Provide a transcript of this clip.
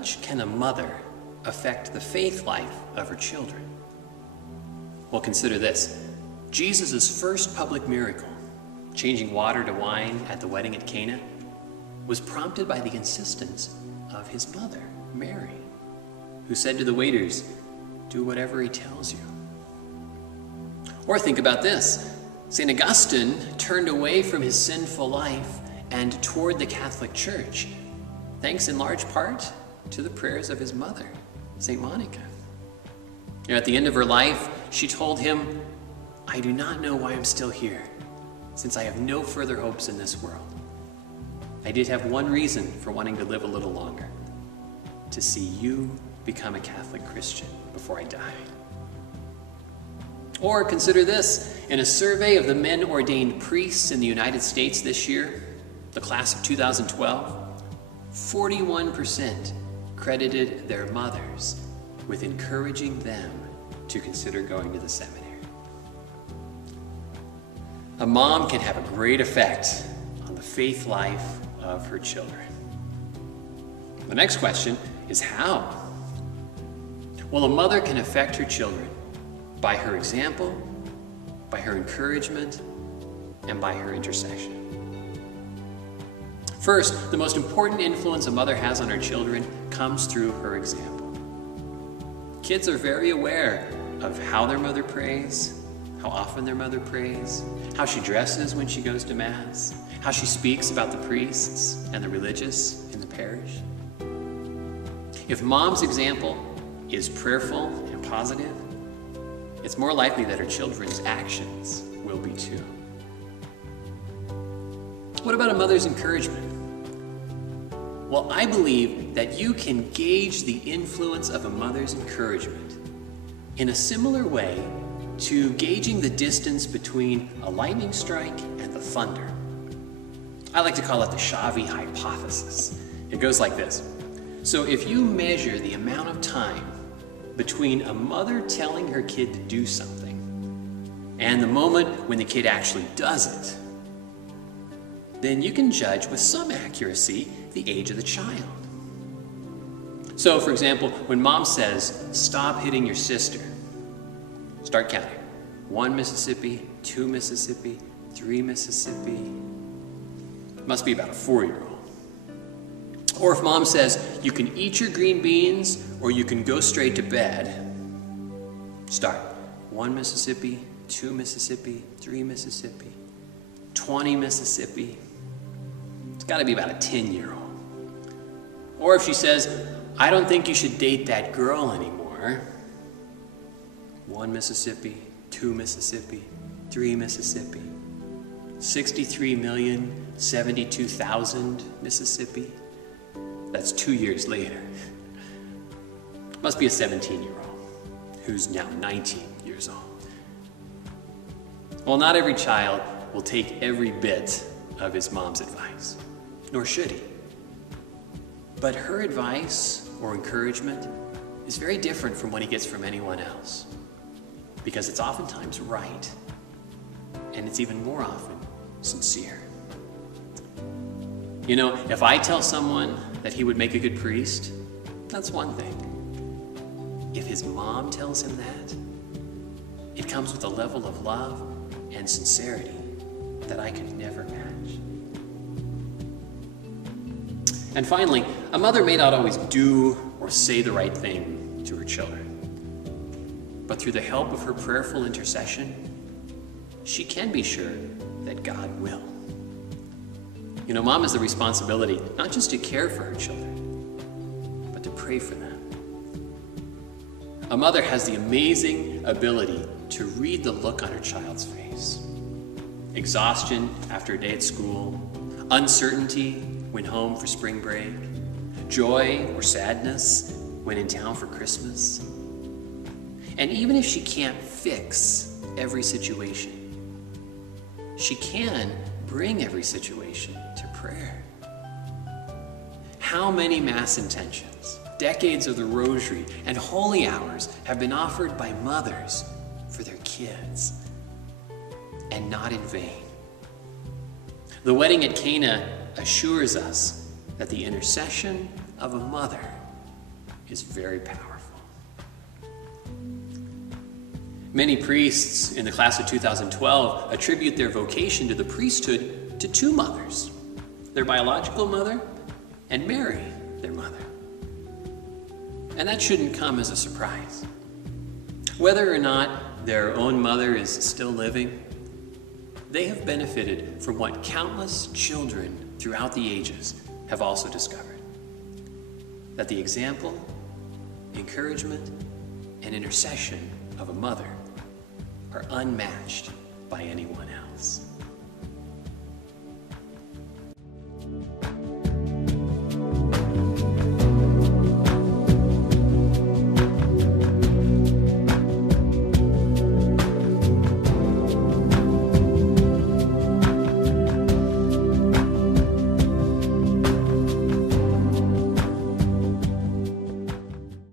much can a mother affect the faith life of her children? Well, consider this. Jesus' first public miracle, changing water to wine at the wedding at Cana, was prompted by the insistence of his mother, Mary, who said to the waiters, "Do whatever he tells you." Or think about this. St. Augustine turned away from his sinful life and toward the Catholic Church, thanks in large part to the prayers of his mother, St. Monica. At the end of her life, she told him, "I do not know why I'm still here, since I have no further hopes in this world. I did have one reason for wanting to live a little longer, to see you become a Catholic Christian before I die." Or consider this. In a survey of the men ordained priests in the United States this year, the class of 2012, 41% credited their mothers with encouraging them to consider going to the seminary. A mom can have a great effect on the faith life of her children. The next question is how? Well, a mother can affect her children by her example, by her encouragement, and by her intercession. First, the most important influence a mother has on her children comes through her example. Kids are very aware of how their mother prays, how often their mother prays, how she dresses when she goes to Mass, how she speaks about the priests and the religious in the parish. If mom's example is prayerful and positive, it's more likely that her children's actions will be too. What about a mother's encouragement? Well, I believe that you can gauge the influence of a mother's encouragement in a similar way to gauging the distance between a lightning strike and the thunder. I like to call it the Schawe hypothesis. It goes like this. So if you measure the amount of time between a mother telling her kid to do something and the moment when the kid actually does it, then you can judge with some accuracy the age of the child. So, for example, when mom says, "Stop hitting your sister," start counting. 1 Mississippi, 2 Mississippi, 3 Mississippi. Must be about a 4-year-old. Or if mom says, "You can eat your green beans or you can go straight to bed," start. 1 Mississippi, 2 Mississippi, 3 Mississippi, 20 Mississippi. It's got to be about a 10-year-old. Or if she says, "I don't think you should date that girl anymore," 1 Mississippi, 2 Mississippi, 3 Mississippi, 63,072,000 Mississippi. That's 2 years later. Must be a 17-year-old who's now 19 years old. Well, not every child will take every bit of his mom's advice, nor should he. But her advice or encouragement is very different from what he gets from anyone else, because it's oftentimes right, and it's even more often sincere. You know, if I tell someone that he would make a good priest, that's one thing. If his mom tells him that, it comes with a level of love and sincerity that I could never match. And finally, a mother may not always do or say the right thing to her children, but through the help of her prayerful intercession, she can be sure that God will. You know, mom has the responsibility not just to care for her children, but to pray for them. A mother has the amazing ability to read the look on her child's face. Exhaustion after a day at school, uncertainty when home for spring break, joy or sadness when in town for Christmas. And even if she can't fix every situation, she can bring every situation to prayer. How many Mass intentions, decades of the Rosary, and holy hours have been offered by mothers for their kids, and not in vain. The wedding at Cana assures us that the intercession of a mother is very powerful. Many priests in the class of 2012 attribute their vocation to the priesthood to two mothers, their biological mother and Mary, their mother. And that shouldn't come as a surprise. Whether or not their own mother is still living, they have benefited from what countless children throughout the ages have also discovered: that the example, encouragement, and intercession of a mother are unmatched by anyone else.